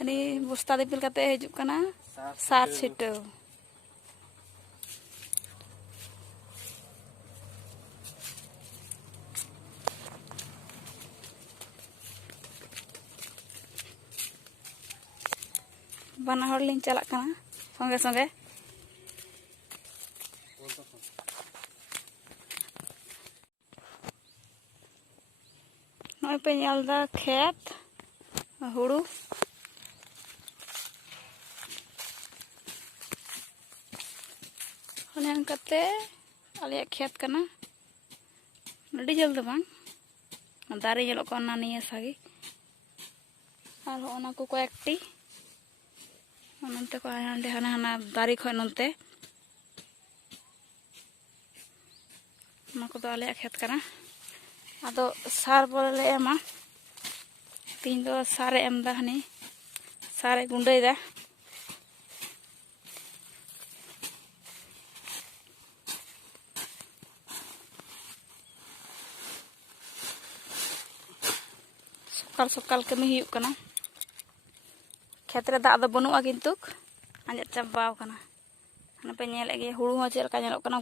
ini bosta dipil kate hijuk kana sar chitau bana hor lin chalak kana songe songe noy pe nyal da khet huru Yang kate aliak khet kana nadi jal do bang dare jelok kana niya sagi ar ona ko ekti onante ko hande hana hana dare khoi nonte ona ko do aliak khet kana ado sar bole ema tin do sare em da hani sare gundai da sokal sokal kami hiuk kana khetre dak do banua kintuk anjat chabaw kana hana pe nyel ege huru ho chel ka nyelok kana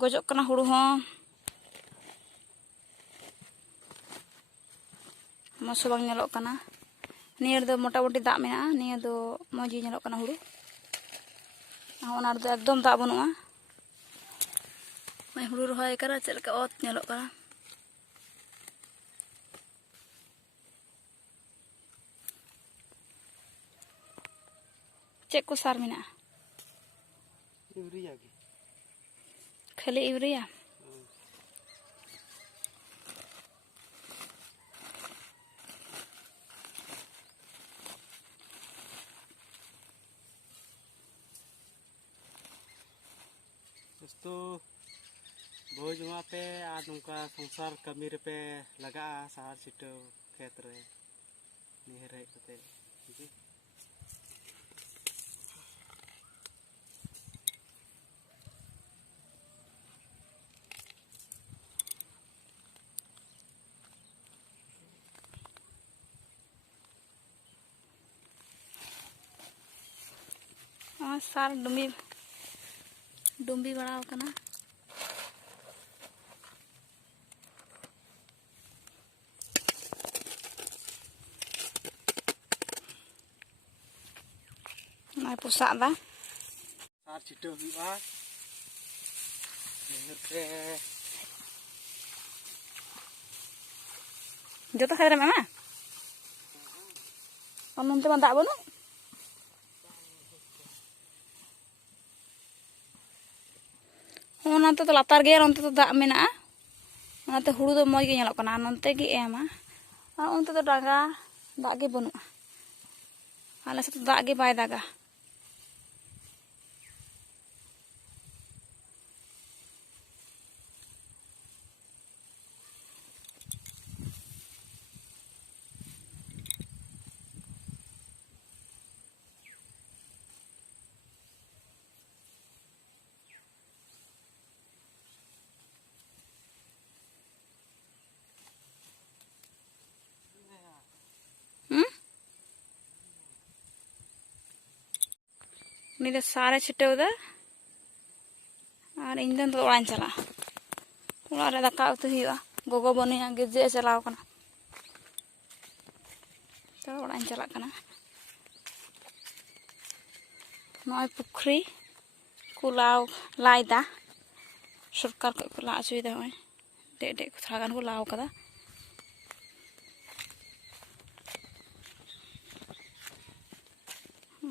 gojok kana huru ho moso bang nyelok kana niya do mota moti dak mena niya do moji nyelok kana huru ona do ekdom dak banua mai huru rohoy kana chel ka ot nyelok kana cek ko sar mena urea की खाली urea दोस्तों भोज वहाँ पे आज उनका संसार कमी पे लगा सार छिटो खेत रहे निहर है कते ठीक है सार डुम्बी बड़ा कना ना पोसा दा सार छिटो हुआ निहर पे जतो खेरे में ना नंते मा दाग बनु ओनाते तो लातार गे नंते तो दाग मेना ओनाते हुड़ू दो मज गे नेलोक कना नंते गे एमा और ओनते तो डागा दाग गे बनु आले से तो दाग गे बाय दागा ᱩᱱᱤ ᱫᱚ ᱥᱟᱨᱮ ᱪᱷᱤᱴᱟᱹᱣ ᱫᱟ ᱟᱨ ᱤᱧ ᱫᱚ ᱚᱲᱟᱜ ᱤᱧ ᱪᱟᱞᱟᱜᱼᱟ ᱚᱲᱟᱜ ᱨᱮ ᱫᱟᱠᱟ ᱩᱛᱩ ᱦᱩᱭᱩᱜᱼᱟ ᱜᱚᱜᱚ ᱵᱟᱹᱱᱩᱭᱟ ᱜᱤᱡᱽᱡᱟᱹ ᱮ ᱪᱟᱞᱟᱣ ᱠᱟᱱᱟ ᱛᱚ ᱚᱲᱟᱜ ᱤᱧ ᱪᱟᱞᱟᱜ ᱠᱟᱱᱟ ᱱᱚᱜᱼᱚᱭ ᱯᱩᱠᱷᱨᱤ ᱠᱚ ᱞᱟᱭᱫᱟ ᱥᱚᱨᱠᱟᱨ ᱠᱷᱚᱡ ᱠᱚ ᱞᱟ ᱦᱚᱪᱚᱭᱮᱫᱟ ᱱᱚᱜᱼᱚᱭ ᱰᱮᱜ ᱰᱮᱜ ᱛᱷᱚᱲᱟ ᱜᱟᱱ ᱠᱚ ᱞᱟᱣ ᱠᱟᱫᱟ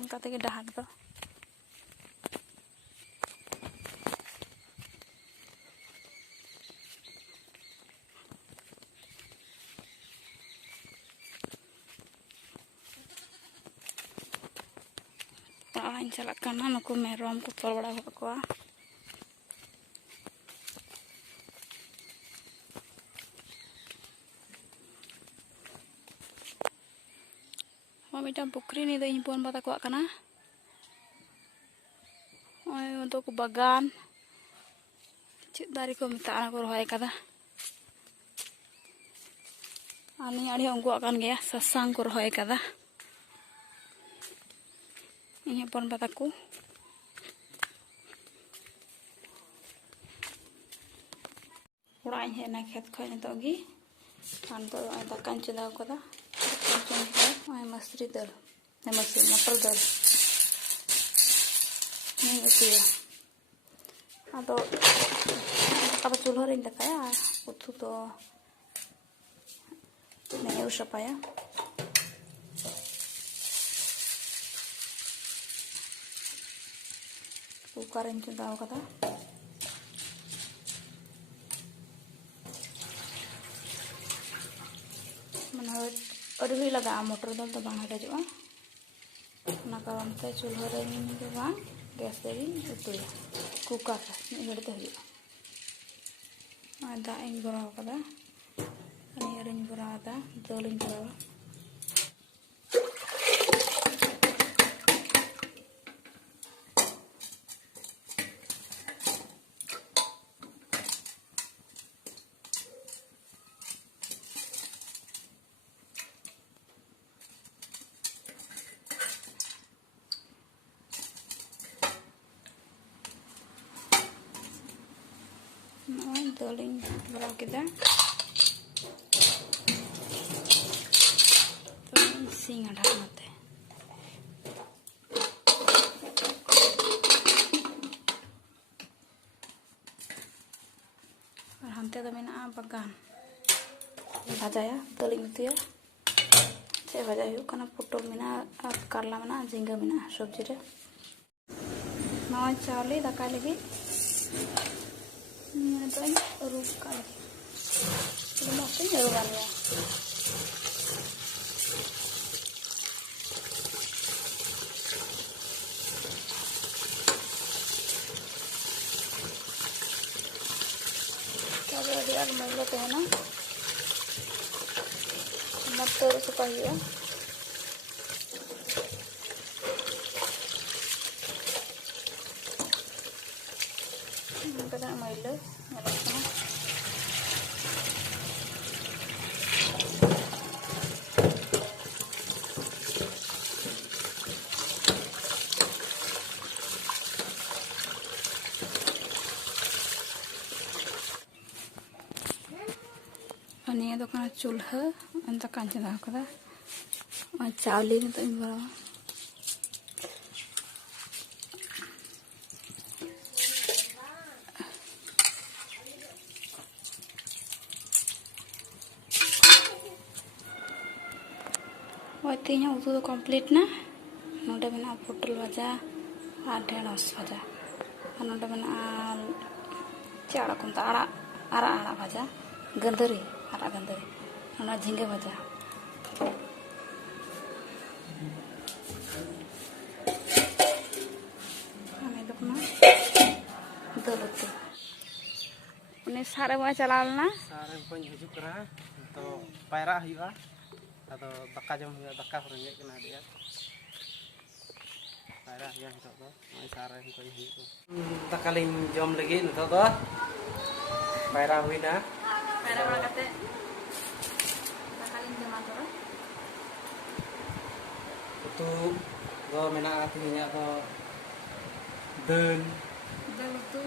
ᱚᱱᱠᱟ ᱛᱮᱜᱮ ᱰᱟᱦᱟᱨ ᱫᱚ ᱚᱲᱟᱜ ᱤᱧ ᱪᱟᱞᱟᱜ ᱠᱟᱱᱟ ᱱᱩᱠᱩ ᱢᱮᱨᱚᱢ ᱠᱚ ᱛᱚᱞ ᱵᱟᱲᱟ ᱟᱠᱟᱫ ᱠᱚᱣᱟ मिट्टन पुखरी नी दो इन पोन बाता को कना ओय तो को बागान चेक दारी को मिता को रोय कदा आनी आड़ी उनको कान गया ससांग को रोय कदा ᱤᱧ ᱦᱚᱯᱚᱱ ᱵᱟ ᱛᱟᱠᱚ ᱚᱲᱟᱜ ᱤᱧ ᱦᱮᱡ ᱮᱱᱟ ᱠᱷᱮᱛ ᱠᱷᱚᱡ ᱱᱤᱛᱚᱜ ᱜᱮ ᱟᱨ ᱱᱤᱛᱚᱜ ᱫᱚ ᱫᱟᱠᱟᱧ ᱪᱚᱸᱫᱟ ᱠᱟᱫᱟ ᱱᱚᱜᱼᱚᱭ ᱢᱟᱥᱨᱤ ᱫᱟᱹᱞ ᱢᱚᱴᱚᱨ ᱫᱟᱹᱞ ᱤᱧ ᱩᱛᱩᱭᱟ ᱟᱫᱚ ᱫᱟᱠᱟ ᱫᱚ ᱪᱩᱞᱦᱟᱹ ᱨᱤᱧ ᱫᱟᱠᱟᱭᱟ ᱟᱨ ᱩᱛᱩ ᱫᱚ ᱟᱹᱨᱩᱵ ᱥᱟᱯᱷᱟᱭᱟ ᱠᱩᱠᱟᱨᱤᱧ ᱪᱚᱸᱫᱟ ᱠᱟᱫᱟ ᱢᱟᱱᱮ ᱟᱹᱰᱤ ᱜᱷᱟᱹᱲᱤᱡ ᱞᱟᱜᱟᱜᱼᱟ ᱢᱚᱴᱚᱨ ᱫᱟᱹᱞ ᱫᱚ ᱵᱟᱝ ᱦᱮᱰᱮᱡᱚᱜᱼᱟ ᱚᱱᱟ ᱠᱟᱨᱚᱱ ᱛᱮ ᱪᱩᱞᱦᱟᱹ ᱨᱤᱧ ᱫᱚ ᱵᱟᱝ ᱜᱮᱥ ᱨᱮᱜᱤᱧ ᱩᱛᱩᱭᱟ ᱠᱩᱠᱟᱨ ᱨᱮ ᱢᱤᱫ ᱜᱷᱟᱹᱲᱤᱡ ᱛᱮ ᱦᱩᱭᱩᱜᱼᱟ ᱱᱚᱜᱼᱚᱭ ᱫᱟᱜ ᱤᱧ ᱵᱷᱚᱨᱟᱣ ᱠᱟᱫᱟ ᱱᱤᱭᱟᱹ ᱨᱤᱧ ᱵᱷᱚᱨᱟᱣᱫᱟ ᱫᱟᱹᱞᱤᱧ ᱵᱷᱚᱨᱟᱣᱟ ᱱᱚᱜᱼᱚᱭ ᱫᱟᱹᱞᱤᱧ ᱵᱷᱚᱨᱟᱣ ᱠᱮᱫᱟ ᱤᱥᱤᱱᱟ ᱰᱷᱟᱠᱱᱟ ᱛᱮ ᱟᱨ ᱦᱟᱱᱛᱮ ᱫᱚ ᱢᱮᱱᱟᱜᱼᱟ ᱵᱟᱜᱟᱱ ᱵᱷᱟᱡᱟᱭᱟ ᱫᱟᱹᱞᱤᱧ ᱩᱛᱩᱭᱟ ᱪᱮᱫ ᱵᱷᱟᱡᱟ ᱦᱩᱭᱩᱜ ᱠᱟᱱᱟ ᱯᱚᱴᱚᱞ ᱢᱮᱱᱟᱜᱼᱟ ᱟᱨ ᱠᱟᱨᱞᱟ ᱢᱮᱱᱟᱜᱼᱟ ᱡᱷᱤᱸᱜᱟᱹ ᱢᱮᱱᱟᱜᱼᱟ ᱥᱚᱵᱽᱡᱤ ᱨᱮ ᱱᱚᱜᱼᱚᱭ ᱪᱟᱣᱞᱮ ᱫᱟᱠᱟᱭ ᱞᱟᱹᱜᱤᱫ ᱱᱤᱛᱚᱜ ᱤᱧ ᱟᱹᱨᱩᱵ ᱠᱟᱜ ᱞᱟᱹᱜᱤᱫ ᱢᱚᱡᱽᱛᱮᱧ ᱟᱹᱨᱩᱵ ᱟᱞᱮᱭᱟ ᱛᱚᱵᱮ ᱟᱹᱰᱤ ᱟᱸᱴ ᱢᱟᱹᱭᱞᱟᱹ ᱛᱟᱦᱮᱱᱟ ᱢᱚᱡᱽ ᱛᱮ ᱟᱹᱨᱩᱵ ᱥᱟᱯᱷᱟᱭ ᱦᱩᱭᱩᱜᱼᱟ ᱚᱱᱠᱟᱱᱟᱜ ᱢᱟᱹᱭᱞᱟᱹ ᱧᱮᱞᱚᱜ ᱠᱟᱱᱟ और निया दो चूल्हा दाकान चंदा और चावली नित भरावा और तीन उतु तो कमप्लीट ना नोडे मेना पोटल भाजा और ढेड़स भाजा और नोडे मेना चाड़ा को आड़ा आड़ा आड़ा भाजा गंदरी आड़ा गंदरी और झींगे भाजा दल उतु उन्हें सारे बा चलावलना सारे को हिजुक करा तो पायरा हुआ अदो दक्का जम हुआ दक्का रेंगे कना दिया पायरा हुआ नितो दो मैं सारे को हिजुक दक्का लिंग जम लगी नितो दो पायरा हुईना पायरा बड़ा कते दक्का लिंग जमा करो उतु दो मेना तिनिया दो दल उतु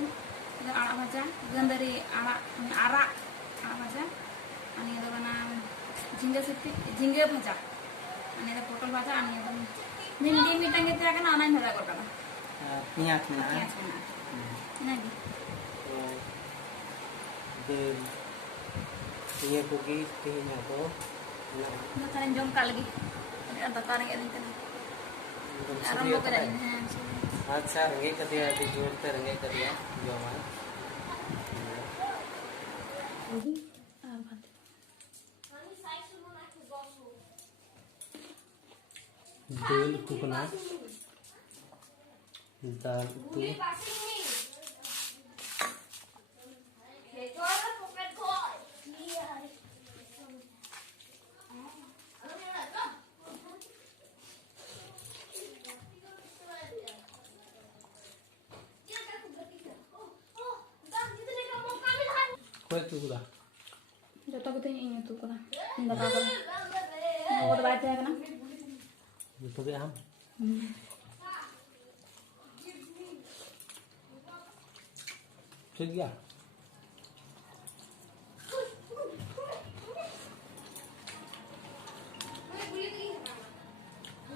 आड़ा भाजा गंदरी आड़ा आड़ा आड़ा भाजा अनि दो बना झिंगे सिटी झिंगे भाजा अनि दो पोटल भाजा अनि दो भिंडी मिटांगे ते आकना अनाइ भजा कोटना पियाज मेना नागी दल ये कुकी तिनिया दो ना तारे जम का लगी अनि दाता रे एदिन कना आरंभ करे हैं अच्छा रंगे कदिया अभी जोर ते रंगे कदिया जोमा दल उतु कना दाल उतु कोई तू कुदा जतो कते इन तू कना इन दाका को और बात है कना जतो बे हम Sige ya.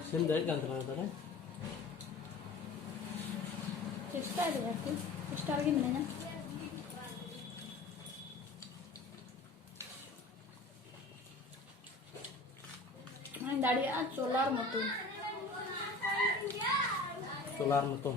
Sim dari kan teman-teman. Cesta deh aku. Cesta lagi mana? Main dari solar motor. Solar motor.